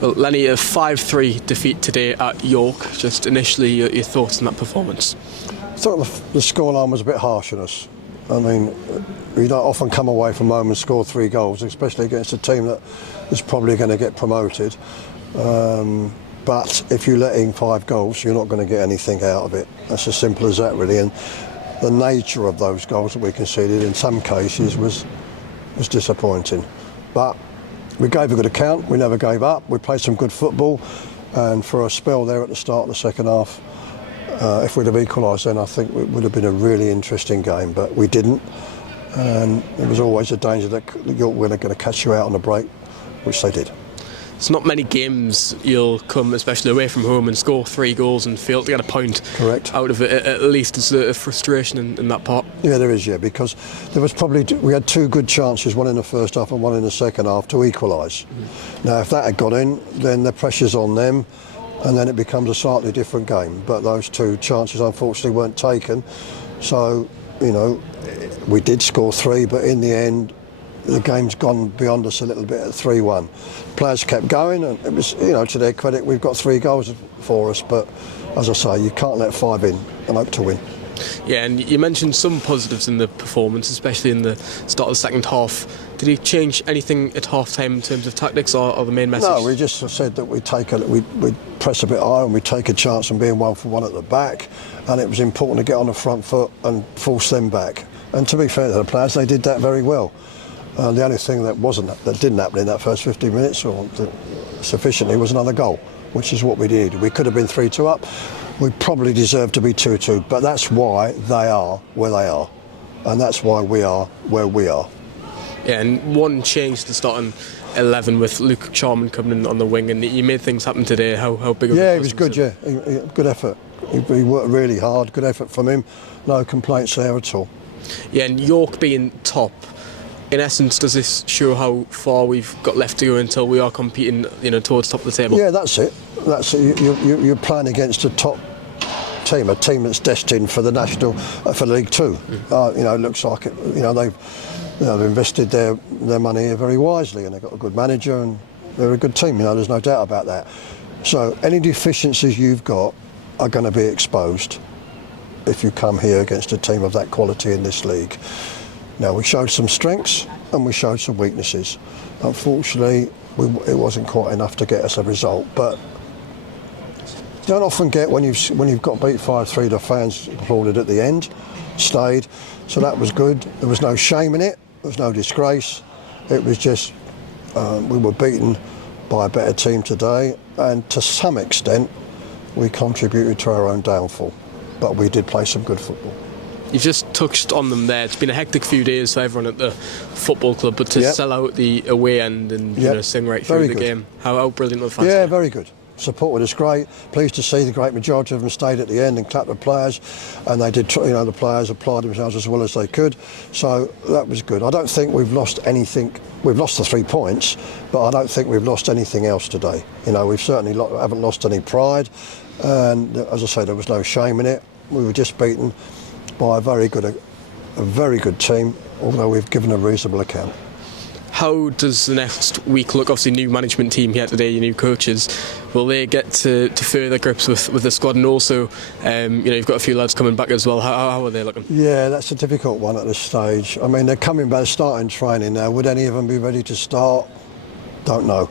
Well, Lennie, a 5-3 defeat today at York. Just initially, your thoughts on that performance? I thought the scoreline was a bit harsh on us. I mean, we don't often come away from home and score 3 goals, especially against a team that is probably going to get promoted. But if you let in 5 goals, you're not going to get anything out of it. That's as simple as that, really. And the nature of those goals that we conceded in some cases was disappointing. But we gave a good account. We never gave up. We played some good football, and for a spell there at the start of the second half, if we'd have equalised then, I think it would have been a really interesting game, but we didn't. And there was always a danger that York were going to catch you out on the break, which they did. It's not many games you'll come, especially away from home, and score 3 goals and fail to get a point. Correct. Out of it. At least there's a frustration in that part. Yeah, there is, because there was we had 2 good chances, one in the first half and one in the second half, to equalise. Now, if that had got in, then the pressure's on them, and then it becomes a slightly different game. But those 2 chances, unfortunately, weren't taken. So, we did score 3, but in the end, the game's gone beyond us a little bit at 3-1. Players kept going, and it was, to their credit, we've got 3 goals for us. But as I say, you can't let 5 in and hope to win. Yeah, and you mentioned some positives in the performance, especially in the start of the second half. Did he change anything at half-time in terms of tactics or the main message? No, we just said that we'd press a bit higher and we'd take a chance on being 1-for-1 at the back, and it was important to get on the front foot and force them back. And to be fair to the players, they did that very well. The only thing that didn't happen in that first 15 minutes, or sufficiently, was another goal, which is what we did. We could have been 3-2 up. We probably deserved to be 2-2, but that's why they are where they are, and that's why we are where we are. Yeah, and one change to starting 11 with Luke Charman coming in on the wing, and he made things happen today. How big of a it was good. Yeah, good effort. He worked really hard. Good effort from him. No complaints there at all. Yeah, and York being top, in essence, does this show how far we've got left to go until we are competing, towards top of the table? Yeah, that's it. You're playing against a top team, a team that's destined for the for League Two. It looks like it. They've invested their money here very wisely, and they've got a good manager, and they're a good team. There's no doubt about that. So any deficiencies you've got are going to be exposed if you come here against a team of that quality in this league. Now, we showed some strengths and we showed some weaknesses. Unfortunately, it wasn't quite enough to get us a result. But you don't often get when you've got beat 5-3, the fans applauded at the end, stayed. So that was good. There was no shame in it. There was no disgrace. It was just we were beaten by a better team today, and to some extent, we contributed to our own downfall. But we did play some good football. You've just touched on them there. It's been a hectic few days for everyone at the football club, but to sell out the away end and sing right through the game, how brilliant were the fans? Yeah, very good. Support was great. Pleased to see the great majority of them stayed at the end and clapped the players, and they did. The players applied themselves as well as they could. So that was good. I don't think we've lost anything. We've lost the 3 points, but I don't think we've lost anything else today. We've certainly haven't lost any pride, and as I say, there was no shame in it. We were just beaten by a very good team, although we've given a reasonable account. How does the next week look? Obviously, new management team here today, your new coaches. Will they get to further grips with the squad? And also, you've got a few lads coming back as well. How are they looking? Yeah, that's a difficult one at this stage. I mean, they're coming back, starting training now. Would any of them be ready to start? Don't know.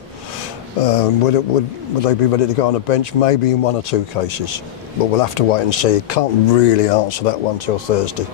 Would they be ready to go on the bench? Maybe in 1 or 2 cases. But we'll have to wait and see. Can't really answer that one till Thursday.